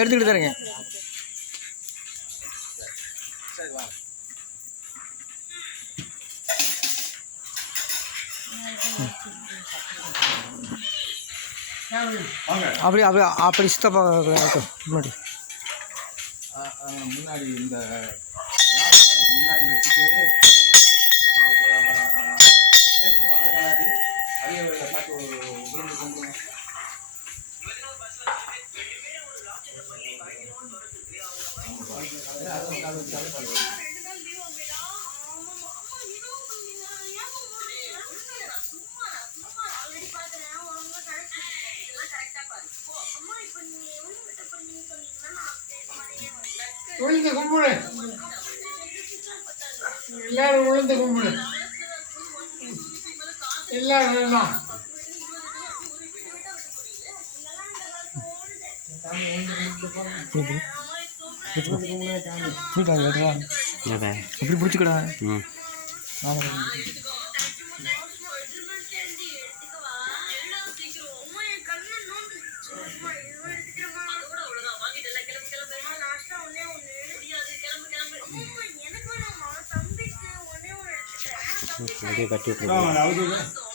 எடுத்துக்கிட்டு தரேங்க. அப்படி அப்படி அப்படி சித்தப்பா முன்னாடி முன்னாடி இந்த முன்னாடி வச்சுட்டு வளர்க்கலாடி அதே பார்த்து விழுந்து கொண்டு உளுந்து கும்பிடு, எல்லாரும் உளுந்து கும்பிடு, எல்லாரும் எல்லாம் இப்படி பிடிச்சிக்கடா. கட்டி விட்டுருக்கோம்.